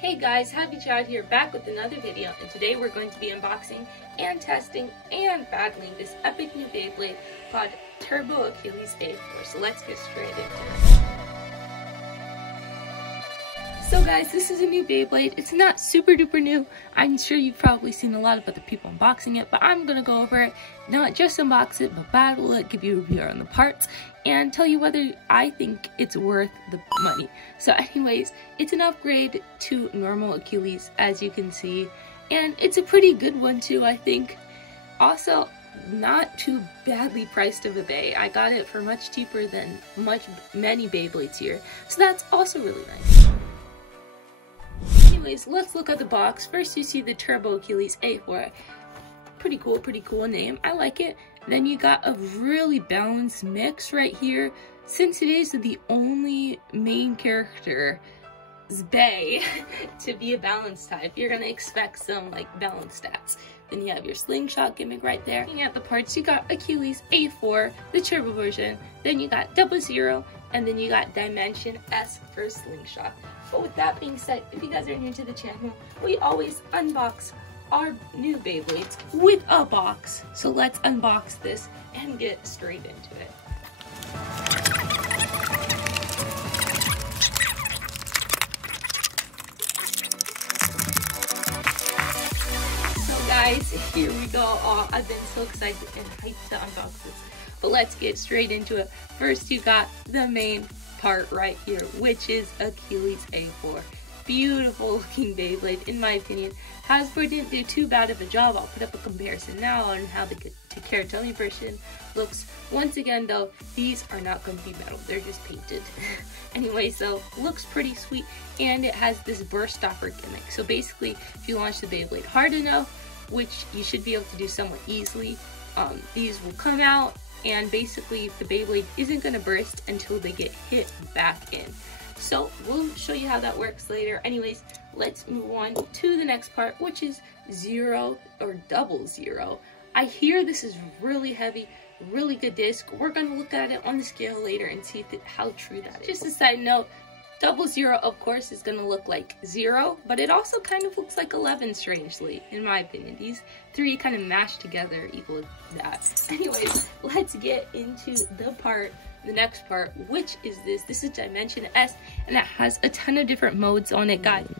Hey guys, Happy Chad here, back with another video, and today we're going to be unboxing and testing and battling this epic new Beyblade called Turbo Achilles A3. So let's get straight into it. So guys, this is a new Beyblade. It's not super duper new. I'm sure you've probably seen a lot of other people unboxing it, but I'm gonna go over it, not just unbox it, but battle it, give you a review on the parts, and tell you whether I think it's worth the money. So anyways, it's an upgrade to normal Achilles, as you can see, and it's a pretty good one too, I think. Also, not too badly priced of a Bey. I got it for much cheaper than many Beyblades here, so that's also really nice. Anyways, let's look at the box. First you see the Turbo Achilles A3. Pretty cool name. I like it. Then you got a really balanced mix right here. Since it is the only main character's Bey to be a balance type, you're gonna expect some like balance stats. Then you have your slingshot gimmick right there. Looking at the parts, you got Achilles A4, the turbo version. Then you got 00, and then you got Dimension S for slingshot. But with that being said, if you guys are new to the channel, we always unbox our new Beyblades with a box. So let's unbox this and get straight into it. So guys, here we go. Oh, I've been so excited and hyped to unbox this. But let's get straight into it. First, you got the main part right here, which is Achilles A4. Beautiful looking Beyblade, in my opinion. Hasbro didn't do too bad of a job. I'll put up a comparison now on how the Cartoni version looks. Once again though, these are not going to be metal, they're just painted. Anyway, so looks pretty sweet, and it has this burst stopper gimmick. So basically, if you launch the Beyblade hard enough, which you should be able to do somewhat easily, these will come out, and basically the Beyblade isn't going to burst until they get hit back in. So we'll show you how that works later. Anyways, let's move on to the next part, which is 0 or 00. I hear this is really heavy, really good disc. We're going to look at it on the scale later and see how true that is. Just a side note, 00 of course is going to look like 0, but it also kind of looks like 11 strangely, in my opinion. These three kind of mashed together equal that. Anyways, let's get into the next part, which is this. This is Dimension S, and it has a ton of different modes on it, guys.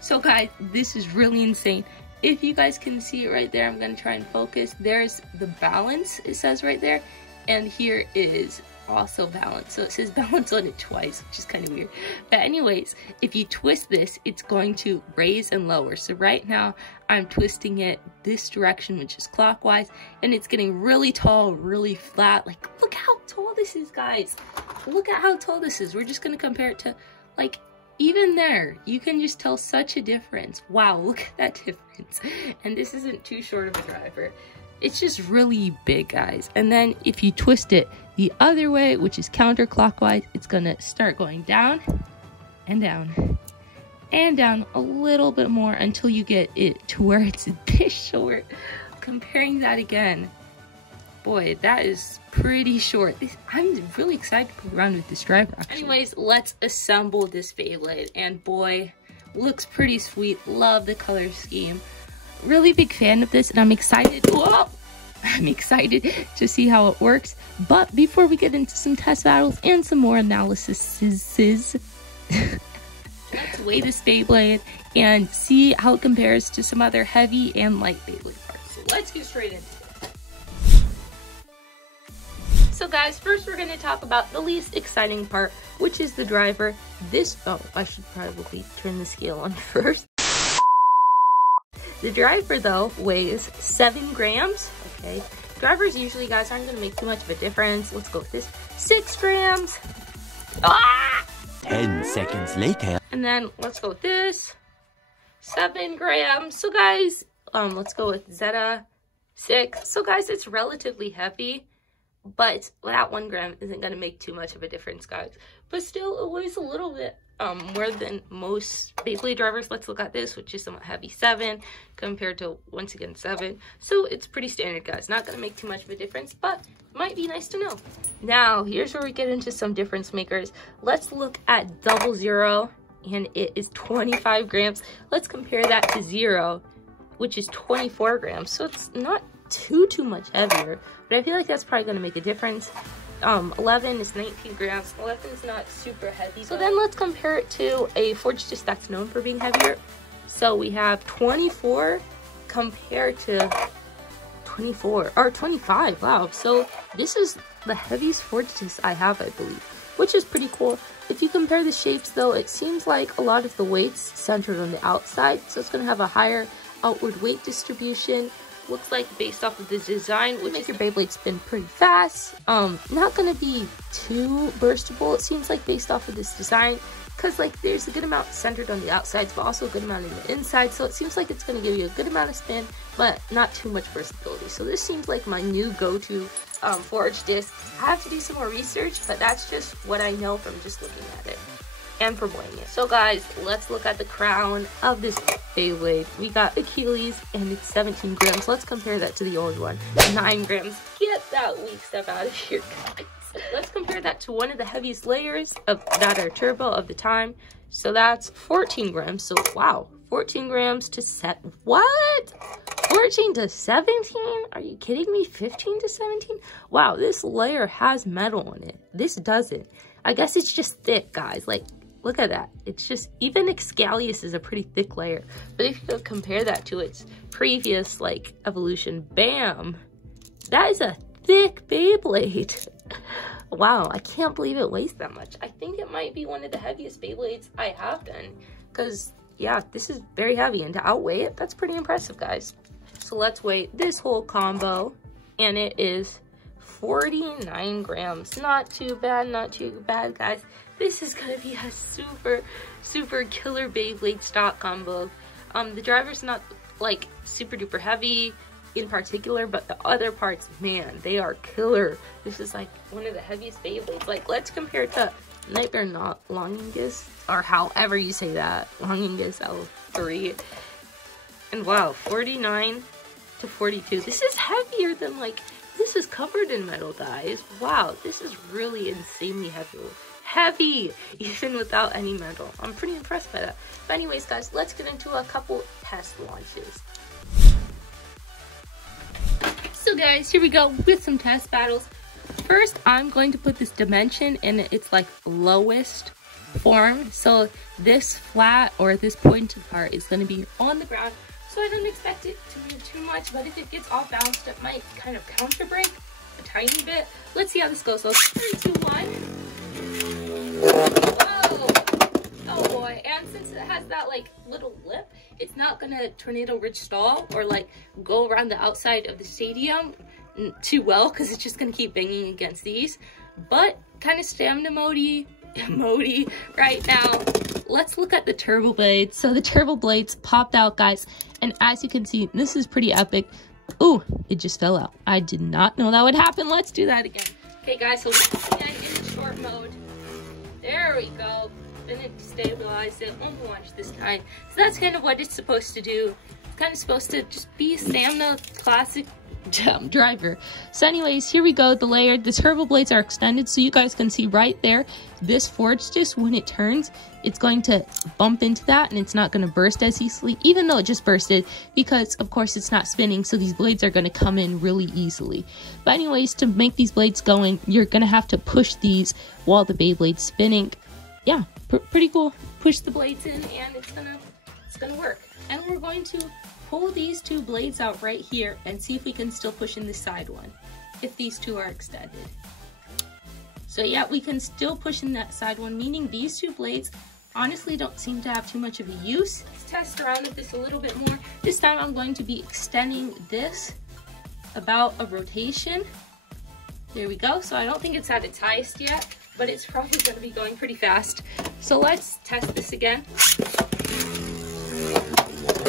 So guys, this is really insane. If you guys can see it right there, I'm going to try and focus. There's the balance, it says right there, and here is also balance. So it says balance on it twice, which is kind of weird. But anyways, if you twist this, it's going to raise and lower. So right now I'm twisting it this direction, which is clockwise, and it's getting really tall, really flat. Like, look how tall this is, guys. Look at how tall this is. We're just going to compare it to, like, even there, you can just tell such a difference. Wow, look at that difference. And this isn't too short of a driver. It's just really big, guys. And then if you twist it the other way, which is counterclockwise, it's gonna start going down and down and down a little bit more until you get it to where it's this short. Comparing that again, boy, that is pretty short. I'm really excited to play around with this driver, actually. Anyways, let's assemble this Beyblade, and boy, looks pretty sweet. Love the color scheme. Really big fan of this, and I'm excited. Whoa! I'm excited to see how it works. But before we get into some test battles and some more analysis, let's weigh this Beyblade and see how it compares to some other heavy and light Beyblade parts. So let's get straight into it. So guys, first we're going to talk about the least exciting part, which is the driver. I should probably turn the scale on first. The driver though weighs 7 grams. Okay, drivers usually, guys, aren't going to make too much of a difference. Let's go with this. 6 grams. Ah! 10 seconds later. And then let's go with this. 7 grams. So guys, let's go with Zeta 6. So guys, it's relatively heavy, but that 1 gram isn't going to make too much of a difference, guys. But still, it weighs a little bit more than most Beyblade drivers. Let's look at this, which is somewhat heavy, 7 compared to, once again, 7. So it's pretty standard, guys. Not going to make too much of a difference, but might be nice to know. Now, here's where we get into some difference makers. Let's look at 00 and it is 25 grams. Let's compare that to 0, which is 24 grams. So it's not too much heavier, but I feel like that's probably going to make a difference. 11 is 19 grams. 11 is not super heavy. So then let's compare it to a forged disc that's known for being heavier. So we have 24 compared to 24 or 25. Wow. So this is the heaviest forged disc I have, I believe, which is pretty cool. If you compare the shapes though, it seems like a lot of the weight's centered on the outside, so it's going to have a higher outward weight distribution. Looks like based off of the design, which make your Beyblade spin pretty fast. Not gonna be too burstable, it seems like, based off of this design, because like there's a good amount centered on the outsides, but also a good amount in the inside. So it seems like it's gonna give you a good amount of spin, but not too much burstability. So this seems like my new go-to forged disc. I have to do some more research, but that's just what I know from just looking at it and from weighing it. So guys, let's look at the crown of this Beyblade. We got Achilles, and it's 17 grams. Let's compare that to the old one, 9 grams. Get that weak stuff out of here, guys. Let's compare that to one of the heaviest layers of that are turbo of the time. So that's 14 grams. So wow, 14 grams to set. What? 14 to 17? Are you kidding me? 15 to 17? Wow, this layer has metal on it. This doesn't. I guess it's just thick, guys. Like, look at that. It's just, even Excalius is a pretty thick layer. But if you compare that to its previous, like, evolution, bam! That is a thick Beyblade. Wow, I can't believe it weighs that much. I think it might be one of the heaviest Beyblades I have done. Because, yeah, this is very heavy. And to outweigh it, that's pretty impressive, guys. So let's weigh this whole combo. And it is 49 grams. Not too bad, guys. This is gonna be a super killer Beyblade stock combo. The driver's not like super duper heavy in particular, but the other parts, man, they are killer. This is like one of the heaviest Beyblades. Like, let's compare it to Nightmare Longinus, or however you say that, Longinus L3. And wow, 49 to 42. This is heavier than, like, this is covered in metal, guys. Wow, this is really insanely heavy, even without any metal. I'm pretty impressed by that. But anyways, guys, let's get into a couple test launches. So guys, here we go with some test battles. First, I'm going to put this dimension in its like lowest form. So this flat or this pointed part is going to be on the ground. So I don't expect it to move too much, but if it gets off balanced, it might kind of counter break a tiny bit. Let's see how this goes. So 3, 2, 1. Whoa! Oh boy! And since it has that like little lip, it's not gonna tornado ridge stall or like go around the outside of the stadium too well, because it's just gonna keep banging against these. But kind of stamina mode-y right now. Let's look at the turbo blades. So the turbo blades popped out, guys, and as you can see, this is pretty epic. Ooh, it just fell out. I did not know that would happen. Let's do that again. Okay, guys, so let's again in short mode. There we go. Then it stabilized it on launch this time. So that's kind of what it's supposed to do. It's kind of supposed to just be a stamina classic driver. So anyways, here we go. The layer, the turbo blades are extended, so you guys can see right there, this forged disc, when it turns, it's going to bump into that and it's not going to burst as easily, even though it just bursted, because of course it's not spinning, so these blades are going to come in really easily. But anyways, to make these blades going, you're going to have to push these while the Beyblade's spinning. Yeah, pretty cool. Push the blades in and it's gonna work. And we're going to pull these two blades out right here and see if we can still push in the side one, if these two are extended. So yeah, we can still push in that side one, meaning these two blades honestly don't seem to have too much of a use. Let's test around with this a little bit more. This time I'm going to be extending this about a rotation. There we go. So I don't think it's at its highest yet, but it's probably going to be going pretty fast. So let's test this again.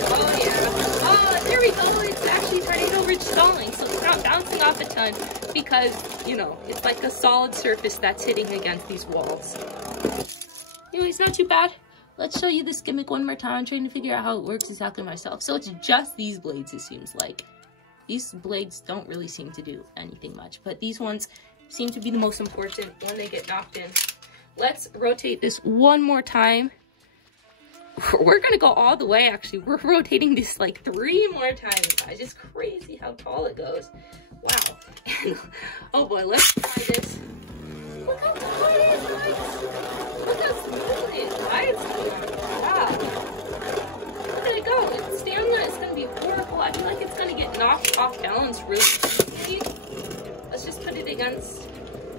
Oh yeah. Oh, there we go. It's actually tornado ridge stalling, so it's not bouncing off a ton because, you know, it's like a solid surface that's hitting against these walls. Anyways, not too bad. Let's show you this gimmick one more time. I'm trying to figure out how it works exactly myself. So it's just these blades, it seems like. These blades don't really seem to do anything much, but these ones seem to be the most important when they get knocked in. Let's rotate this one more time. we're gonna go all the way. Actually, we're rotating this like 3 more times, guys. It's crazy how tall it goes. Wow. And, oh boy, let's try this. Look how tall it is, guys. Look how smooth it is, guys. Wow. Look at it go. Its stamina is gonna be horrible. I feel like it's gonna get knocked off balance really easy. Let's just put it against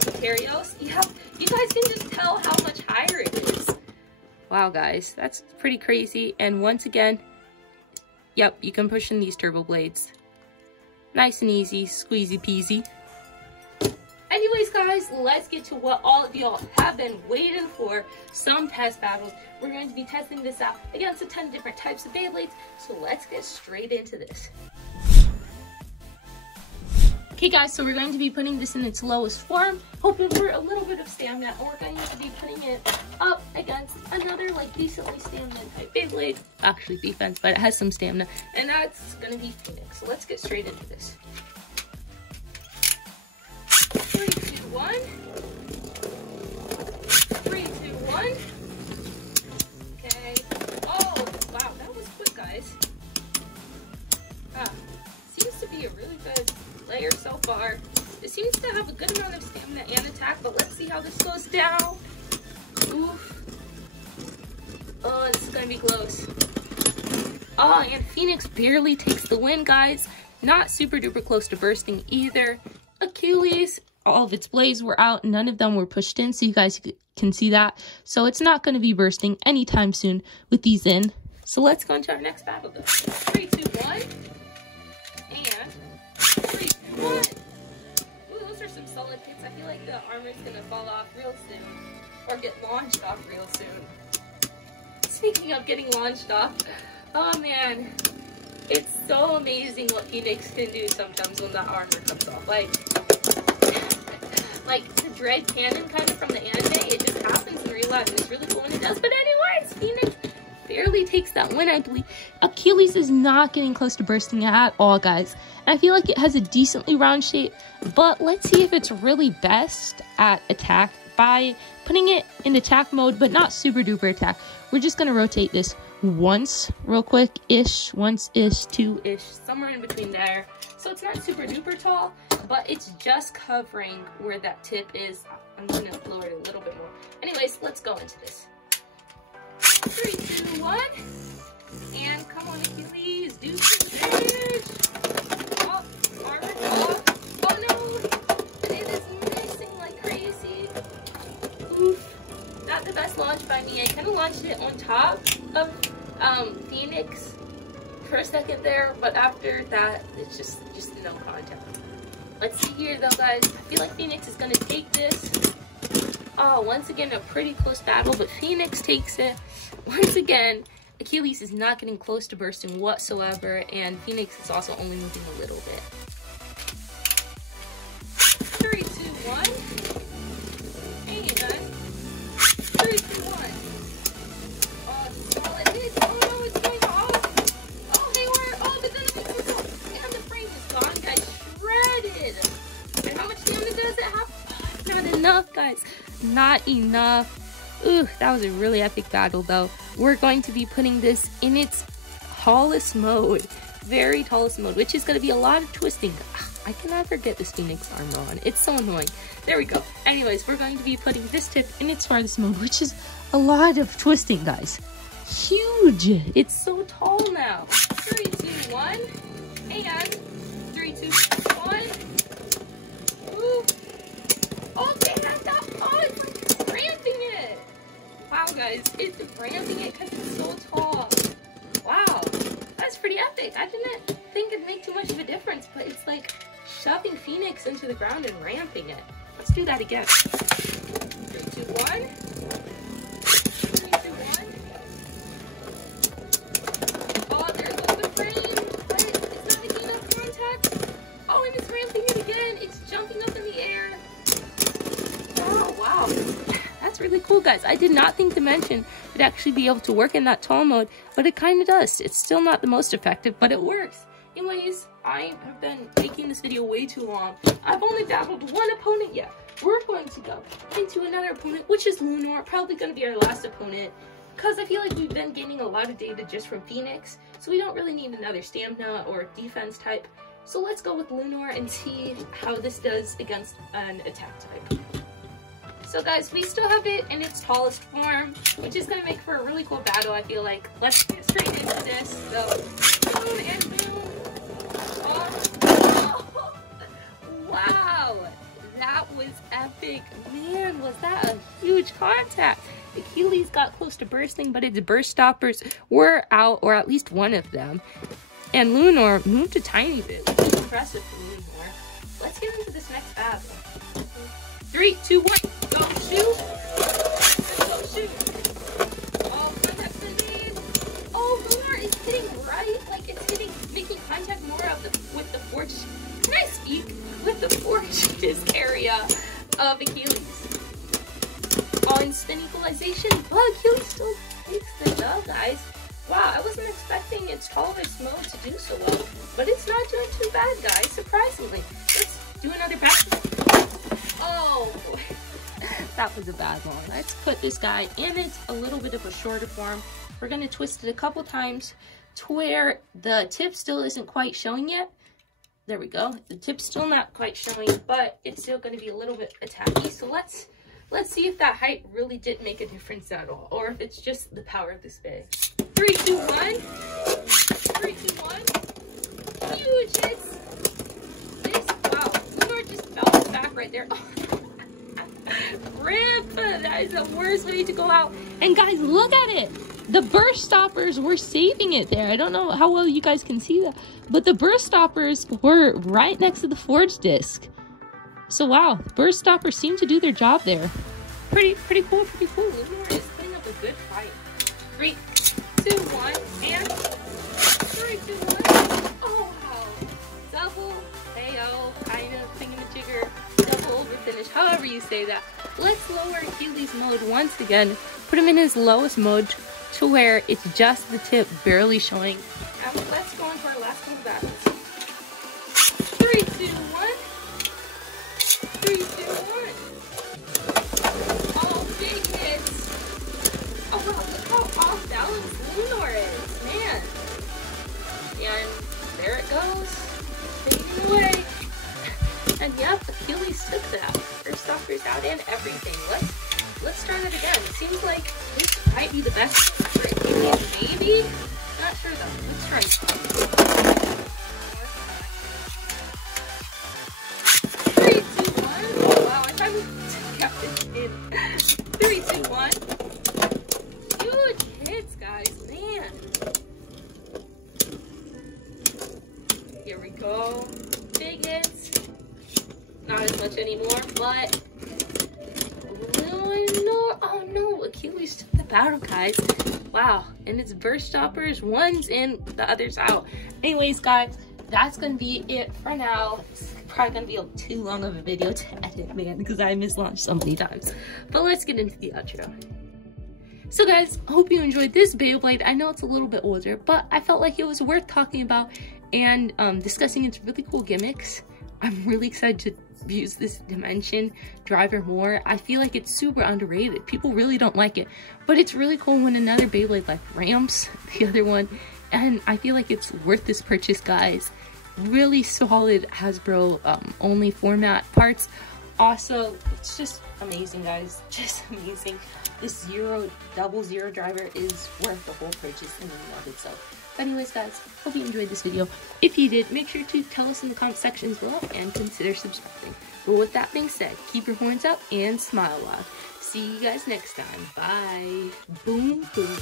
Ontario's. Yeah, you guys can just tell how much higher it is. Wow, guys, that's pretty crazy. And once again, yep, you can push in these turbo blades. Nice and easy, squeezy peasy. Anyways, guys, let's get to what all of y'all have been waiting for, some test battles. We're going to be testing this out against a ton of different types of Beyblades, so let's get straight into this. Okay guys, so we're going to be putting this in its lowest form, hoping for a little bit of stamina, and we're going to be putting it up against another like decently stamina type Beyblade. Actually defense, but it has some stamina, and that's going to be Phoenix. So let's get straight into this. 3, 2, 1. 3, 2, 1. Okay. Oh, wow, that was quick, guys. Seems to be a really good layer so far. It seems to have a good amount of stamina and attack, but let's see how this goes down. Oof. Oh, this is gonna be close. Oh, and Phoenix barely takes the win, guys. Not super duper close to bursting either. Achilles, all of its blades were out. None of them were pushed in, so you guys can see that. So it's not going to be bursting anytime soon with these in. So let's go into our next battle, though. 3, 2, 1. And 3, 2, 1. Ooh, those are some solid hits. I feel like the armor's gonna fall off real soon. Or get launched off real soon. Speaking of getting launched off, oh man. It's so amazing what Phoenix can do sometimes when that armor comes off. Like the dread cannon kind of from the anime, it just happens in real life and it's really cool when it does. But anyways, Phoenix barely takes that win, I believe. Achilles is not getting close to bursting at all, guys. And I feel like it has a decently round shape, but let's see if it's really best at attack by putting it in attack mode, but not super duper attack. We're just gonna rotate this once real quick-ish, once-ish, two-ish, somewhere in between there. So it's not super duper tall, but it's just covering where that tip is. I'm gonna lower it a little bit more. Anyways, let's go into this. 3, 2, 1. And come on, Achilles, do some damage. Oh, armor off. Oh no, it is missing like crazy. Oof. Not the best launch by me. I kind of launched it on top of Phoenix for a second there, but after that, it's just no contact. Let's see here though, guys. I feel like Phoenix is gonna take this. Oh, once again, a pretty close battle, but Phoenix takes it. Once again, Achilles is not getting close to bursting whatsoever, and Phoenix is also only moving a little bit. 3, 2, 1. And 3, 2, 1. Oh, solid hit. Oh no, it's going off. Oh, they were. Oh, the dynamics is off. And the frame is gone, guys. Shredded. And how much damage does it have? Not enough, guys. Not enough. Ooh, that was a really epic battle, though. We're going to be putting this in its tallest mode. Very tallest mode, which is going to be a lot of twisting. I cannot forget this Phoenix armor on. It's so annoying. There we go. Anyways, we're going to be putting this tip in its farthest mode, which is a lot of twisting, guys. Huge. It's so tall now. 3, 2, 1. And 3, 2, 1. Ooh. Oh, dang, that's not. Oh, it's like ramping it. Wow, guys. It's ramping it because it's so tall. Wow. That's pretty epic. I didn't think it'd make too much of a difference, but it's like shoving Phoenix into the ground and ramping it. Let's do that again. 3, 2, 1. 3, 2, 1. Oh, there goes the frame. But it's not making enough contact. Oh, and it's ramping it again. It's jumping up in the air. Oh, wow. That's really cool, guys. I did not think Dimension would actually be able to work in that tall mode, but it kind of does. It's still not the most effective, but it works. Anyways, I have been making this video way too long. I've only battled one opponent yet. We're going to go into another opponent, which is Lunar. Probably going to be our last opponent. because I feel like we've been getting a lot of data just from Phoenix, so we don't really need another stamina or defense type. So let's go with Lunar and see how this does against an attack type. So guys, we still have it in its tallest form, which is going to make for a really cool battle, I feel like. Let's get straight into this. So, boom and boom. Oh. Wow, that was epic. Man, was that a huge contact. Achilles got close to bursting, but its burst stoppers were out, or at least one of them. And Lunar moved a tiny bit, which is impressive for Lunar. Let's get into this next battle. 3, 2, 1, go shoot! Go shoot! Oh, contact's in. Oh, Lunar is hitting right, like it's hitting, making contact more of with the forge. Can I speak? With the forged area of Achilles. All in spin equalization, but Achilles still takes the dub, guys. Wow, I wasn't expecting its tallest mode to do so well, but it's not doing too bad, guys, surprisingly. Let's do another battle. Oh, that was a bad one. Let's put this guy in it's a little bit of a shorter form. We're going to twist it a couple times to where the tip still isn't quite showing yet. There we go. The tip's still not quite showing, but it's still going to be a little bit attacky. So let's see if that height really did make a difference at all, or if it's just the power of this bag. 3, 2, 1. 3, 2, 1. Huge hits. Wow, Lunar just bounced back right there. Rip! That is the worst way to go out. And guys, look at it. The burst stoppers were saving it there. I don't know how well you guys can see that, but the burst stoppers were right next to the forge disc. So wow, burst stoppers seem to do their job there. Pretty cool, pretty cool. Lunar is putting up a good fight. 3, 2, 1, and 3, 2, 1. Oh wow. Double KO, kind of thingamajigger, double overfinish, however you say that. Let's lower Achilles mode once again. Put him in his lowest mode to where it's just the tip barely showing. And let's go into our last one battles. 3, 2, 1. 3, 2, 1. Oh, big hits. Oh wow, look how off balance Lunar is, man. And there it goes, fading away. And yep, Achilles took that. First stoppers out and everything. Let's try that again. It seems like this might be the best for Achilles, maybe? Not sure though. Let's try it. 3, 2, 1. Oh wow, I thought we kept it in. 3, 2, 1. Huge hits, guys, man. Here we go. Big hits. Not as much anymore, but no, oh no, Achilles took the battle, guys. Wow, and it's burst stoppers, one's in, the other's out. Anyways, guys, that's gonna be it for now. It's probably gonna be too long of a video to edit, man, because I mislaunched so many times. But let's get into the outro. So guys, hope you enjoyed this Beyblade. I know it's a little bit older, but I felt like it was worth talking about and discussing its really cool gimmicks. I'm really excited to use this dimension driver more. I feel like it's super underrated. People really don't like it, but it's really cool when another Beyblade like ramps the other one, and I feel like it's worth this purchase, guys. Really solid Hasbro only format parts. Also, it's just amazing, guys, just amazing. This double zero driver is worth the whole purchase in and of itself. But anyways, guys, hope you enjoyed this video. If you did, make sure to tell us in the comment sections below and consider subscribing. But with that being said, keep your horns up and smile loud. See you guys next time. Bye. Boom, boom.